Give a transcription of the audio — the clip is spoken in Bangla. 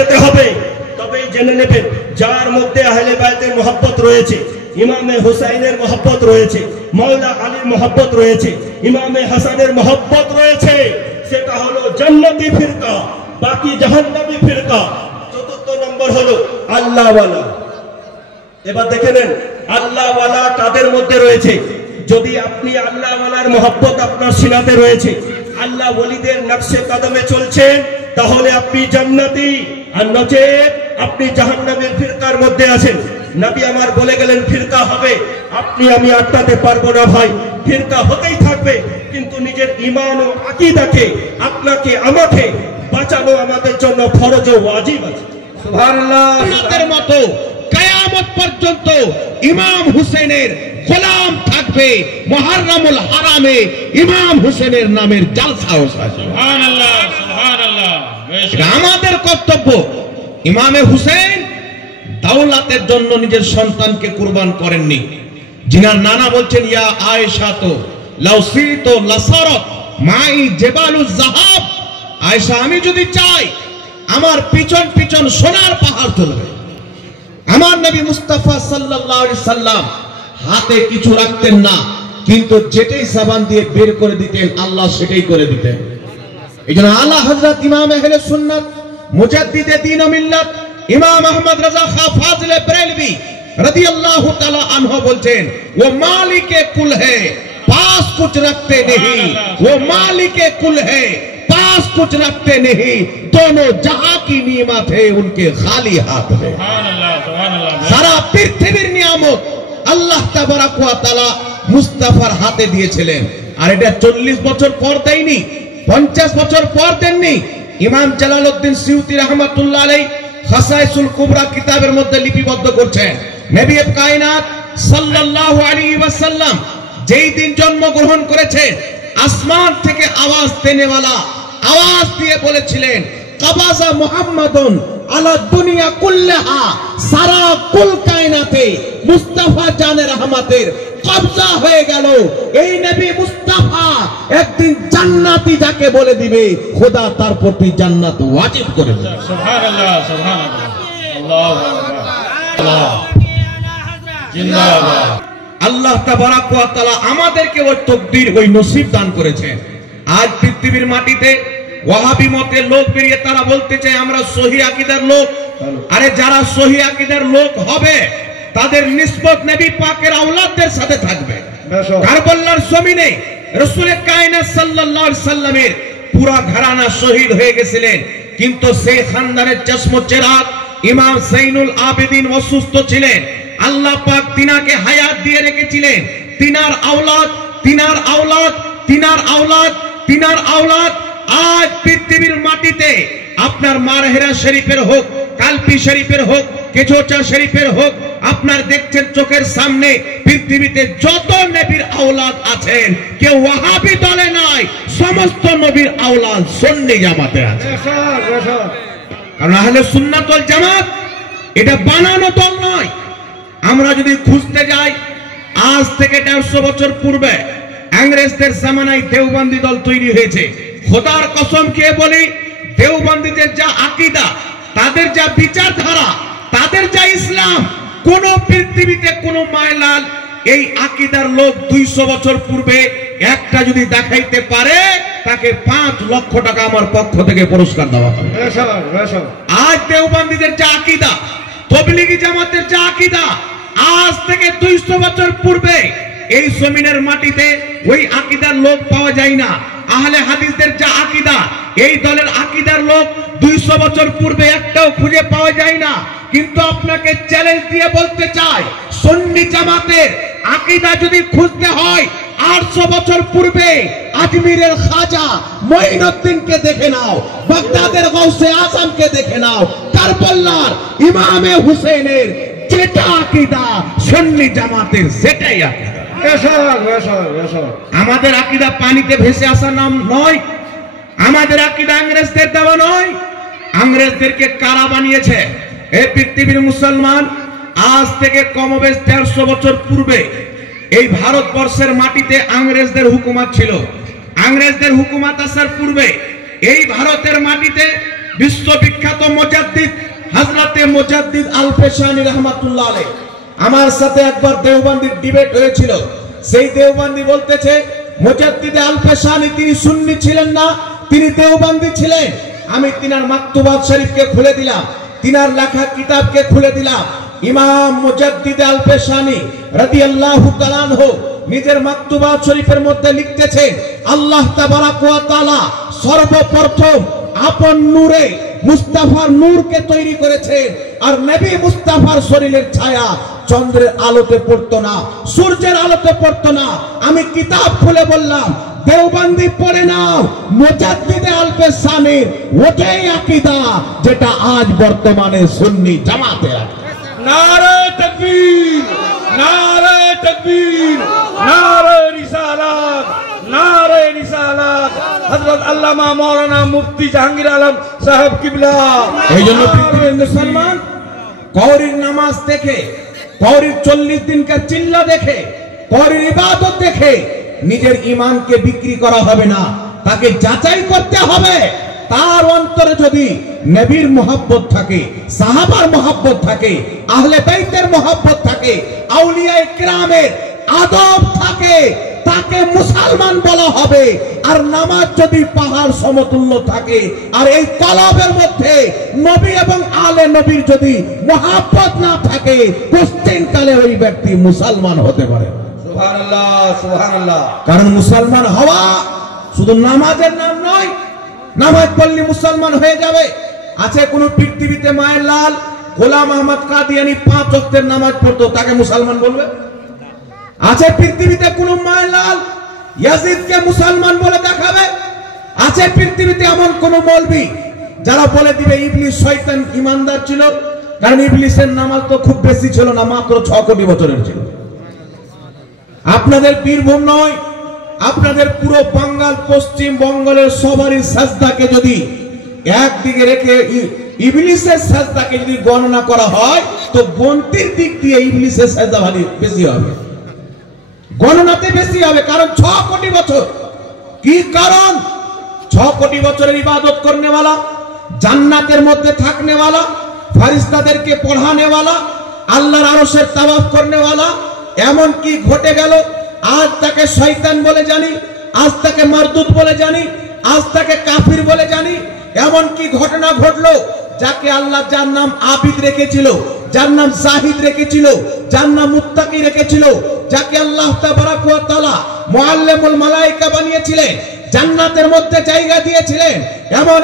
যেতে হবে, তবেই জেনে নেবেন যার মধ্যে আহলে বায়তের মহব্বত রয়েছে, ইমামে হুসাইনের মহব্বত রয়েছে, মাওলা আলীর মহব্বত রয়েছে, ইমামে হাসানের মহব্বত রয়েছে, সেটা হলো জান্নাতি ফিরকা, বাকি জাহান্নামী ফিরকা। চতুর্থ নম্বর হলো আল্লাহওয়ালা। এবার দেখে নেন আল্লাহওয়ালা কাদের মধ্যে রয়েছে। যদি আপনি আল্লাহওয়ালার মহব্বত আপনার সিনাতে রয়েছে, আল্লাহ ওলিদের নকশে কদমে চলছেন, তাহলে আপনি জান্নাতি, আর নচেত আপনি জাহান্নামের ফিরকার মধ্যে আছেন। নবী আমার বলে গেলেন ফিরকা হবে, আপনি আমি আটকাতে পারবো না ভাই, ফিরকা হতেই থাকবে, কিন্তু নিজের ঈমান ও আকীদাকে আপনাকে আমাকে বাঁচানো আমাদের জন্য ফরজ ও ওয়াজিব আছে। সুবহানাল্লাহ। সুন্নাতের মতো কিয়ামত পর্যন্ত ইমাম হুসেনের গোলাম থাকবে, মুহররমুল হারামে ইমাম হুসেনের নামের জালসা হবে। সুবহানাল্লাহ সুবহানাল্লাহ। আমাদের কর্তব্য, ইমামে হুসেন দাওলাতের জন্য নিজের সন্তানকে কুরবান করেননি। জিনার নানা বলছেন ইয়া আয়েশা তো লাউসিত লাসারত মাই জেবালুজ যাহাব, আয়েশা আমি যদি চাই আমার পিছন পিছন সোনার পাহাড় চলবে। আমার নবী মুস্তাফা সাল্লাল্লাহু আলাইহি সাল্লাম হাতে কিছু রাখতেন না, কিন্তু যেটাই জবান দিয়ে বের করে দিতেন আল্লাহ সেটাই করে দিতেন। এইজন্য আলা হযরত ইমাম আহলে সুন্নাত মুজাদ্দিদে দ্বীন ও মিল্লাত ইমাম আহমদ রাজা খা ফাজিলে বরেলভী রাদিয়াল্লাহু তাআলা আনহু বলছেন वो मालिके कुल है पास कुछ रखते नहीं, वो मालिके कुल है पास कुछ रखते नहीं, दोनों जहां की नियामत है उनके खाली हाथ में। সুবহানাল্লাহ সুবহানাল্লাহ। সারা পৃথিবীর নিয়ামত আল্লাহ তাবারাক ওয়া তাআলা মুস্তাফার হাতে দিয়েছিলেন, আর এটা 40 বছর পর দেয়নি, 50 বছর পর দেননি। ইমাম জালালউদ্দিন সিউতি রাহমাতুল্লাহ আলাইহি খাসাইসুল কুবরা কিতাবের মধ্যে লিপিবদ্ধ করছেন, নবী কায়নাত সাল্লাল্লাহু আলাইহি ওয়াসাল্লাম যেই দিন জন্মগ্রহণ করেছেন, আসমান থেকে আওয়াজ দেনেওয়ালা আওয়াজ দিয়ে বলেছিলেন কাবাজা মুহাম্মাদুন আলা দুনিয়া কুল্লাহা, সারা কুল কায়নাতে মুস্তাফা জানে রহমতের কবজা হয়ে গেল। এই নবী মুস্তাফা একদিন জান্নাতি যাকে বলে দিবে, খোদা তার প্রতি জান্নাত ওয়াজিব করে দেবে। সুবহানাল্লাহ সুবহানাল্লাহ। আল্লাহু আকবার। আল্লাহ জিন্দাবাদ। আল্লাহ তাবারাক ওয়া তাআলা আমাদেরকে ওই তাকদীর ওই নসিব দান করেছেন। আজ পৃথিবীর মাটিতে ওয়াহাবি মতের লোক বেরিয়ে তারা বলতে চায় আমরা সহি আকীদার লোক। আরে যারা সহি আকীদার লোক হবে তাদের নিসবত নবী পাকের আওলাদদের সাথে থাকবে। কারবালার জমিনে রাসূল কায়নাত সাল্লাল্লাহু আলাইহি সাল্লামের পুরা ঘরানা শহীদ হয়ে গেছিলেন, কিন্তু সেই খানদানের চশম চেরাগ ইমাম যাইনুল আবেদিন অসুস্থ ছিলেন, আল্লাহ পাক তিনাকে হায়াত দিয়ে রেখেছিলেন। তিনার আওলাদ তিনার আওলাদ তিনার আওলাদ তিনার আওলাদ আজ পৃথিবীর মাটিতে আপনার মারহেরা শরীফের হোক, কালপি শরীফের হোক, কেচোচা শরীফের হোক, আপনার দেখছেন চোখের সামনে পৃথিবীতে যত নবীর আওলাদ আছেন কেউ ওয়াহাবি দলে নাই, সমস্ত নবীর আওলাদ সুন্নি জামাতে আছে। কারণ আহলে সুন্নাত ওয়াল জামাত এটা বানানো দল নয়। আমরা যদি খুঁজতে যাই আজ থেকে 150 বছর পূর্বে ইংরেজদের জামানায় দেওবন্দি দল তৈরি হয়েছে। খোদার কসম খেয়ে বলি, দেওবন্দীদের যা আকীদা, তাদের যা বিচারধারা, তাদের যা ইসলাম, কোন পৃথিবীতে কোন মায়লাল এই আকীদার লোক 200 বছর পূর্বে একটা যদি দেখাইতে পারে তাকে 5 লক্ষ টাকা আমার পক্ষ থেকে পুরস্কার দেওয়া হবে। আজ দেওবন্দীদের যা আকীদা, তবলিগি জামাতের যা আকীদা, আজ থেকে 200 বছর পূর্বে এই জমিনের মাটিতে ওই আকীদার লোক পাওয়া যায় না। আহলে হাদিসদের যা আকীদা, এই দলের আকীদার লোক 200 বছর পূর্বে একটাও খুঁজে পাওয়া যায় না। কিন্তু আপনাকে চ্যালেঞ্জ দিয়ে বলতে চাই, সুন্নি জামাতের আকীদা যদি খুঁজতে হয় 800 বছর পূর্বে আজমিরের খাজা মঈনুদ্দিনকে দেখে নাও, বাগদাদের গাউসে আজমকে দেখে নাও, কারবালার ইমামে হুসেনের যেটা আকীদা সুন্নি জামাতের সেটাই আকীদা। আমাদের আকীদা পানিতে ভেসে আসা নাম নয়, আমাদের আকীদা ইংরেজদের দেওয়া নয়। ইংরেজদেরকে কারা বানিয়েছে? এই পৃথিবীর মুসলমান আজ থেকে কমবেশ 150 বছর পূর্বে এই ভারতবর্ষের মাটিতে ইংরেজদের হুকুমত ছিল। ইংরেজদের হুকুমত আসার পূর্বে এই ভারতের মাটিতে বিশ্ববিখ্যাত মুজাদ্দিদ হযরতে মুজাদ্দিদ আল পেশানি রাহমাতুল্লাহ আলাইহি আমার সাথে একবার দেওবন্দির ডিবেট হয়েছিল। সেই দেওবন্দি বলতেছে মুজাদ্দিদ আল পেশানি তিনি সুন্নি ছিলেন না, তিনি দেওবন্দি ছিলেন। আমি তিনার মাকতুবাত শরীফকে খুলে দিলাম, তিনার লেখা কিতাবকে খুলে দিলাম। ইমাম মুজাদ্দিদ আল পেশানি রাদিয়াল্লাহু তাআলা আনহু নিজের মাকতুবাত শরীফের মধ্যে লিখতেছেন আল্লাহ তাবারাক ওয়া তাআলা সর্বপ্রথম আপন নূরে মুস্তাফার নূরকে তৈরি করেছেন। আর নবী মুস্তাফার শরীরের ছায়া চন্দ্রের আলোতে পড়তো না, সূর্যের আলোতে পড়তো না। আমি কিতাব খুলে বললাম দেওবন্দি পড়ে নাও, মুজাদ্দিদ আল পেশানির ওটাই আকীদা যেটা আজ বর্তমানে সুন্নি জামাতের আকীদা। नारे तकबीर, नारे तकबीर, नारे रिसालत, नारे रिसालत। हजरत अल्लामा मौलाना मुफ्ती जहांगीर आलम साहब किबला। এই জন্য পৃথিবীর মুসলমান কওরির নামাজ দেখে, কওরির 40 দিনকার চিল্লা দেখে, কওরির ইবাদত দেখে নিজের ঈমানকে বিক্রি করা হবে না, তাকে যাচাই করতে হবে। তার অন্তরে যদি নবীর মহব্বত থাকে, সাহাবার মহব্বত থাকে, আহলে বাইতের মহব্বত থাকে, আউলিয়ায়ে কিরামের আদব থাকে, তাকে মুসলমান বলা হবে। আর নামাজ যদি পাহাড় সমতুল্য থাকে আর এই কলবের মধ্যে নবী এবং আলে নবীর যদি মহব্বত না থাকে, কোশ্চেনকালে ওই ব্যক্তি মুসলমান হতে পারে। সুবহানাল্লাহ, সুবহানাল্লাহ। কারণ মুসলমান হওয়া শুধু নামাজের নাম নয়, নামাজ পড়লে মুসলমান হয়ে যাবে। আছে কোন পৃথিবীতে মায়ের লাল গোলাম আহমদ কাদিয়ানি 5 ওয়াক্তের নামাজ পড়তো, তাকে মুসলমান বলবে? আছে পৃথিবীতে কোন মায়ের লাল ইয়াজিদকে মুসলমান বলে দেখাবে? আছে পৃথিবীতে এমন কোন মৌলবি যারা বলে দিবে ইবলিস শয়তান ইমানদার ছিল? কারণ ইবলিসের নামাজ তো খুব বেশি ছিল না, মাত্র 6 কোটি বছরের ছিল। আপনাদের বীরভূম নয়, আপনাদের পুরো বাঙ্গাল পশ্চিম বঙ্গলের সবারই সাজদাকে যদি একদিকে রেখে ইবলিসের সাজদাকে যদি গণনা করা হয় তো গণতির দিক দিয়ে ইবলিসের সাজদা ভারী বেশি হবে, গণনাতে বেশি হবে। কারণ 6 কোটি বছর। কি কারণ? 6 কোটি বছরের ইবাদত করনেওয়ালা, জান্নাতের মধ্যে থাকনেওয়ালা, ফেরেশতাদেরকে পড়ানেওয়ালা, আল্লাহর আরশের তাওয়াফ করনেওয়ালা। এমন কি ঘটে গেল, আজ তাকে শয়তান বলে জানি, আজ তাকে মারদুদ বলে জানি, আজ তাকে কাফির বলে জানি। এমন কি ঘটনা ঘটলো, যাকে আল্লাহ যার নাম আবিদ রেখেছিল, যার নাম জাহিদ রেখেছিল, যার নাম মুত্তাকি রেখেছিল, যাকে আল্লাহ তাবারাক ওয়া তাআলা মুআল্লিমুল মালায়েকা বানিয়েছিলেন, জান্নাতের মধ্যে জায়গা দিয়েছিলেন, এমন